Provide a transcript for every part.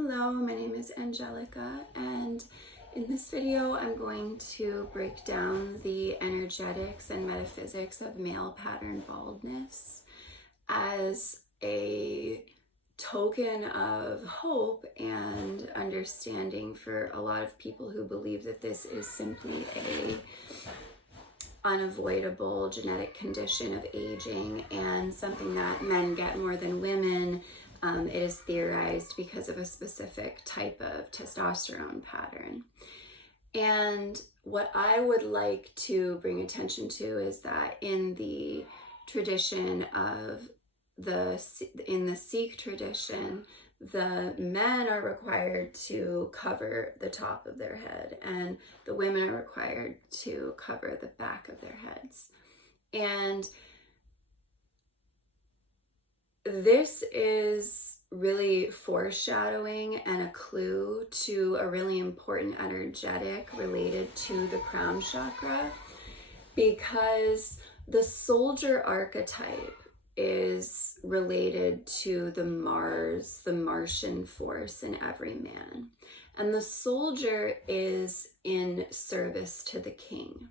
Hello, my name is Angelica, and in this video I'm going to break down the energetics and metaphysics of male pattern baldness as a token of hope and understanding for a lot of people who believe that this is simply a unavoidable genetic condition of aging and something that men get more than women. It is theorized because of a specific type of testosterone pattern. And what I would like to bring attention to is that in the tradition of in the Sikh tradition, the men are required to cover the top of their head and the women are required to cover the back of their heads. And this is really foreshadowing and a clue to a really important energetic related to the crown chakra, because the soldier archetype is related to the Mars, the Martian force in every man. And the soldier is in service to the king.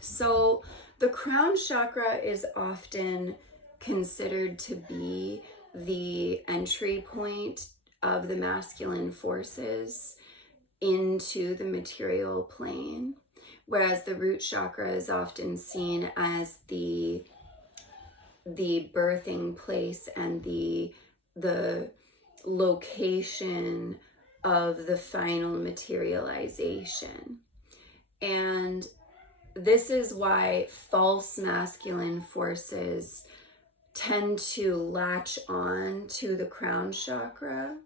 So the crown chakra is often considered to be the entry point of the masculine forces into the material plane, whereas the root chakra is often seen as the birthing place and the location of the final materialization. And this is why false masculine forces tend to latch on to the crown chakra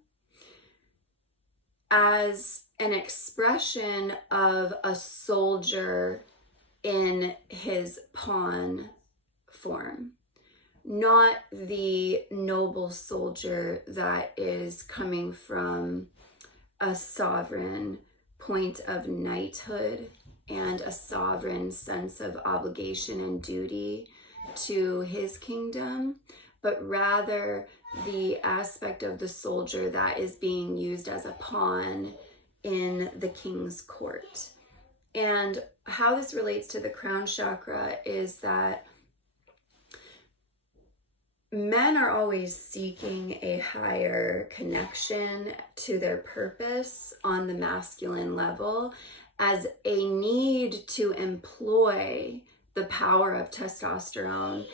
as an expression of a soldier in his pawn form, not the noble soldier that is coming from a sovereign point of knighthood and a sovereign sense of obligation and duty to his kingdom, but rather the aspect of the soldier that is being used as a pawn in the king's court. And how this relates to the crown chakra is that men are always seeking a higher connection to their purpose on the masculine level as a need to employ the power of testosterone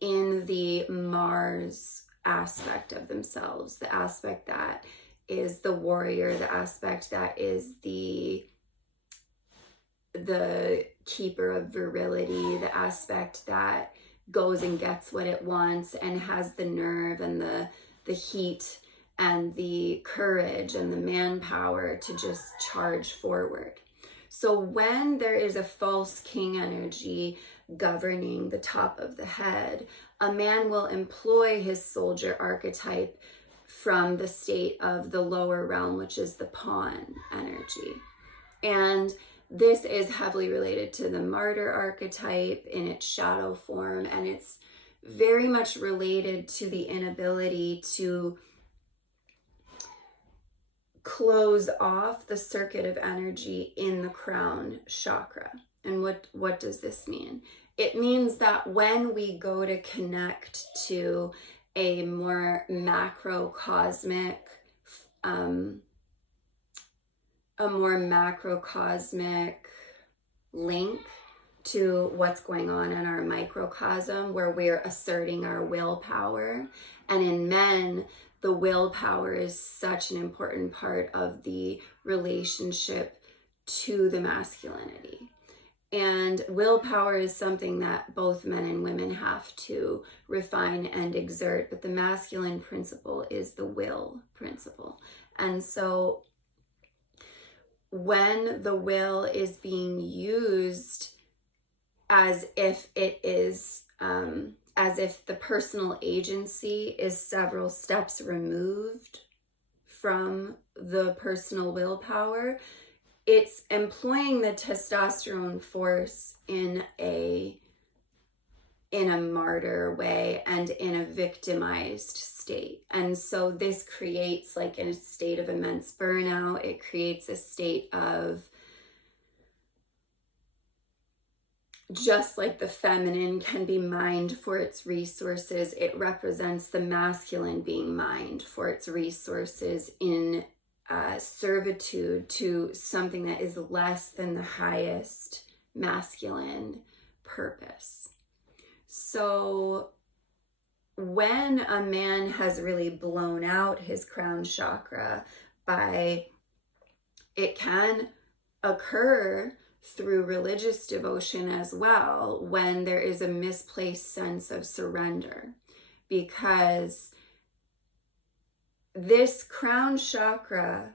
in the Mars aspect of themselves, the aspect that is the warrior, the aspect that is the keeper of virility, the aspect that goes and gets what it wants and has the nerve and the heat and the courage and the manpower to just charge forward. So when there is a false king energy governing the top of the head, a man will employ his soldier archetype from the state of the lower realm, which is the pawn energy. And this is heavily related to the martyr archetype in its shadow form, and it's very much related to the inability to close off the circuit of energy in the crown chakra. And what does this mean? It means that when we go to connect to a more macrocosmic link to what's going on in our microcosm, where we're asserting our willpower. And in men, the willpower is such an important part of the relationship to the masculinity. And willpower is something that both men and women have to refine and exert, but the masculine principle is the will principle. And so when the will is being used as if it is, as if the personal agency is several steps removed from the personal willpower, it's employing the testosterone force in a in a martyr way and in a victimized state. And so this creates like a state of immense burnout. It creates a state of, just like the feminine can be mined for its resources, it represents the masculine being mined for its resources in servitude to something that is less than the highest masculine purpose. So when a man has really blown out his crown chakra, it can occur through religious devotion as well, when there is a misplaced sense of surrender, because this crown chakra,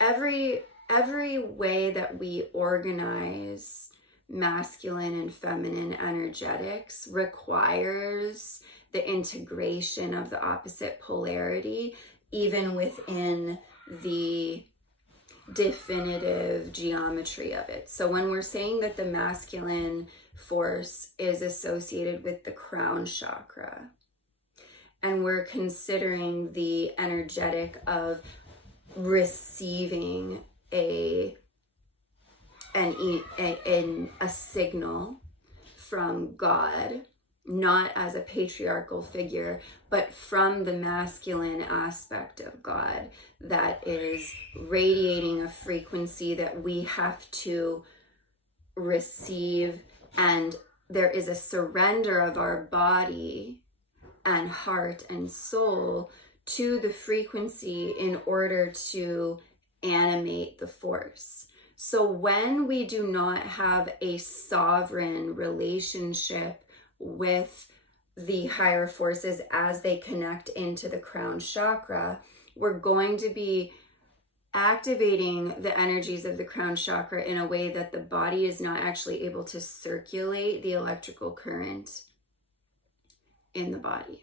every way that we organize masculine and feminine energetics requires the integration of the opposite polarity, even within the definitive geometry of it. So when we're saying that the masculine force is associated with the crown chakra, and we're considering the energetic of receiving a signal from God, not as a patriarchal figure, but from the masculine aspect of God that is radiating a frequency that we have to receive, and there is a surrender of our body and heart and soul to the frequency in order to animate the force. So when we do not have a sovereign relationship with the higher forces as they connect into the crown chakra, we're going to be activating the energies of the crown chakra in a way that the body is not actually able to circulate the electrical current in the body.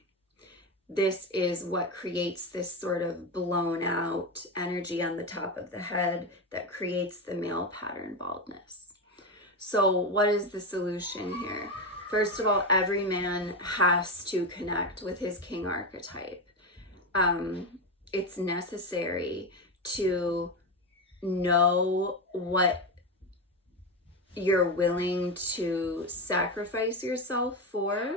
This is what creates this sort of blown out energy on the top of the head that creates the male pattern baldness. So what is the solution here? First of all, every man has to connect with his king archetype. It's necessary to know what you're willing to sacrifice yourself for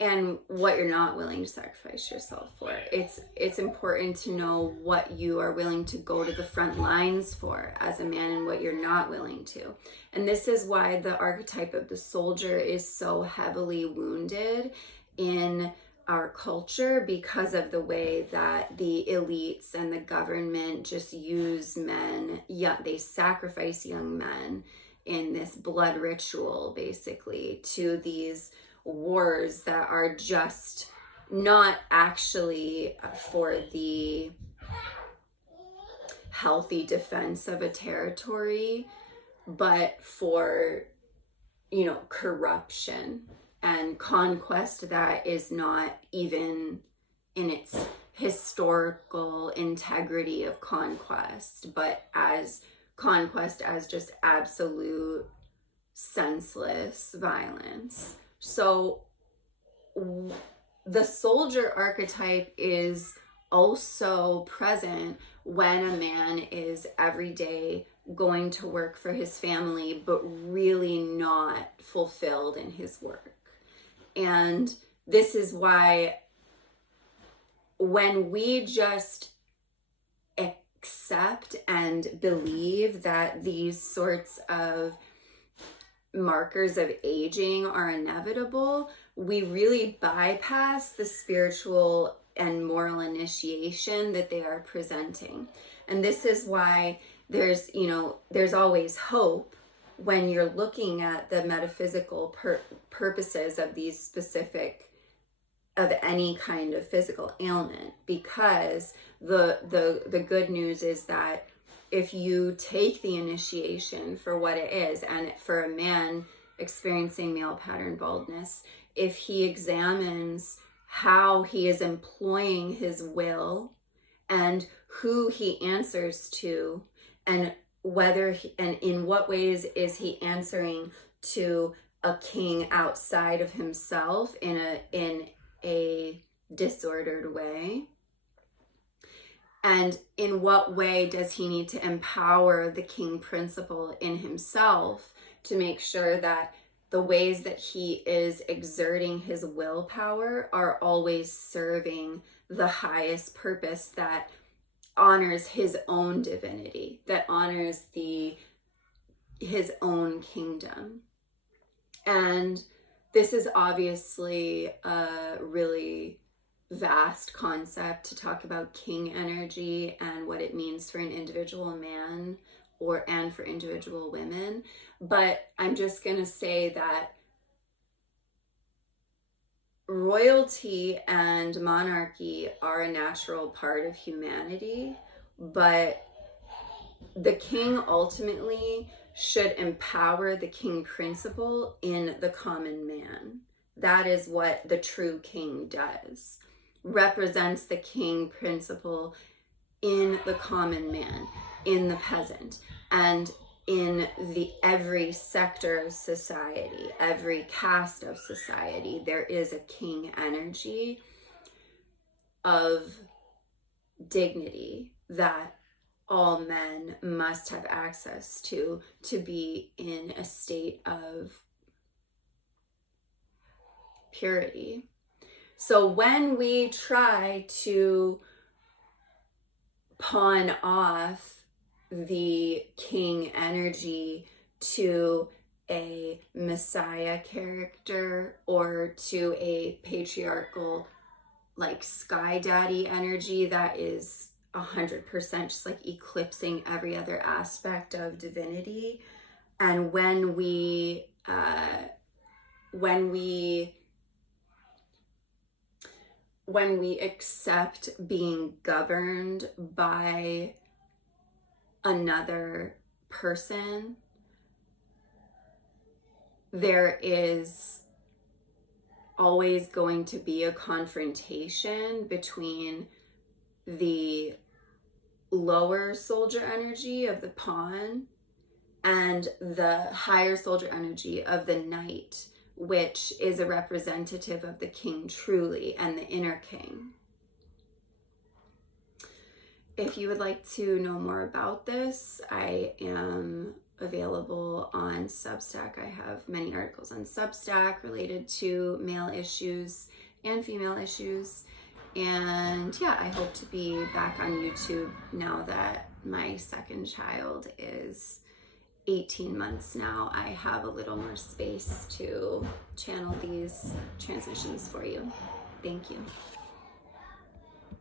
and what you're not willing to sacrifice yourself for. It's important to know what you are willing to go to the front lines for as a man and what you're not willing to. And this is why the archetype of the soldier is so heavily wounded in our culture, because of the way that the elites and the government just use men. Yeah, they sacrifice young men in this blood ritual, basically, to these wars that are just not actually for the healthy defense of a territory, but for, corruption and conquest that is not even in its historical integrity of conquest, but as conquest as just absolute senseless violence. So the soldier archetype is also present when a man is every day going to work for his family, but really not fulfilled in his work. And this is why when we just accept and believe that these sorts of markers of aging are inevitable, we really bypass the spiritual and moral initiation that they are presenting. And this is why there's always hope when you're looking at the metaphysical purposes of these specific, of any kind of physical ailment, because the good news is that if you take the initiation for what it is, and for a man experiencing male pattern baldness, if he examines how he is employing his will and who he answers to, and whether and in what ways is he answering to a king outside of himself in a disordered way? And in what way does he need to empower the king principle in himself to make sure that the ways that he is exerting his willpower are always serving the highest purpose that honors his own divinity, that honors his own kingdom? And this is obviously a really vast concept to talk about king energy and what it means for an individual man and for individual women. But I'm just going to say that royalty and monarchy are a natural part of humanity, but the king ultimately should empower the king principle in the common man. That is what the true king does. Represents the king principle in the common man, in the peasant, and in every sector of society, every caste of society. There is a king energy of dignity that all men must have access to be in a state of purity. So when we try to pawn off the king energy to a messiah character or to a patriarchal like sky daddy energy that is 100% just like eclipsing every other aspect of divinity, and when we accept being governed by another person, there is always going to be a confrontation between the lower soldier energy of the pawn and the higher soldier energy of the knight, which is a representative of the king truly and the inner king. If you would like to know more about this, I am available on Substack. I have many articles on Substack related to male issues and female issues. And yeah, I hope to be back on YouTube now that my second child is 18 months now. I have a little more space to channel these transmissions for you. Thank you.